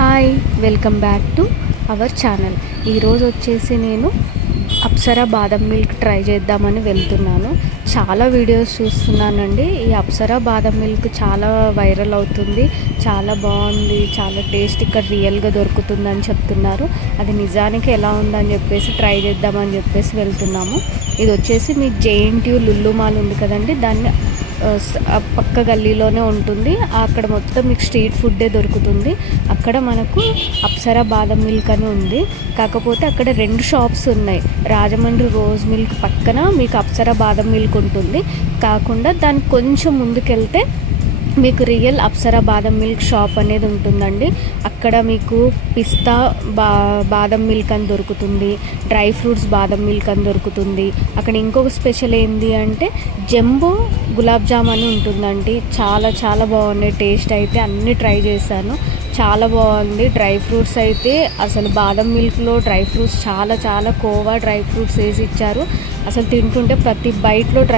Hi, welcome back to our channel. ఈరోజు వచ్చేసి నేను అప్సరా బాదం మిల్క్ ట్రై చేద్దామని వెళ్తున్నాను. చాలా వీడియోస్ చూస్తున్నానండి. ఈ అప్సరా బాదం మిల్క్ చాలా వైరల్ అవుతుంది, చాలా బాగుంది, చాలా టేస్ట్ ఇక్కడ రియల్గా దొరుకుతుందని చెప్తున్నారు. అది నిజానికి ఎలా ఉందని చెప్పేసి ట్రై చేద్దామని చెప్పేసి వెళ్తున్నాము. ఇది వచ్చేసి మీకు జేఎన్టీయూ లుల్లు మాల్ ఉంది కదండి, దాన్ని పక్క గల్లీలోనే ఉంటుంది. అక్కడ మొత్తం మీకు స్ట్రీట్ ఫుడ్డే దొరుకుతుంది. అక్కడ మనకు అప్సరా బాదం మిల్క్ అని ఉంది. కాకపోతే అక్కడ 2 షాప్స్ ఉన్నాయి. రాజమండ్రి రోజ్ మిల్క్ పక్కన మీకు అప్సరా బాదం మిల్క్ ఉంటుంది. కాకుండా దానికి కొంచెం ముందుకెళ్తే మీకు రియల్ అప్సరా బాదం మిల్క్ షాప్ అనేది ఉంటుందండి. అక్కడ మీకు పిస్తా బాదం మిల్క్ అని దొరుకుతుంది, డ్రై ఫ్రూట్స్ బాదం మిల్క్ అని దొరుకుతుంది. అక్కడ ఇంకొక స్పెషల్ ఏంటి అంటే జంబో గులాబ్ జామ్ అని ఉంటుందండి. చాలా చాలా బాగున్నాయి. టేస్ట్ అయితే అన్నీ ట్రై చేశాను, చాలా బాగుంది. డ్రై ఫ్రూట్స్ అయితే అసలు బాదం మిల్క్లో డ్రై ఫ్రూట్స్ చాలా చాలా కోవా డ్రై ఫ్రూట్స్ వేసి ఇచ్చారు. అసలు తింటుంటే ప్రతి బైట్లో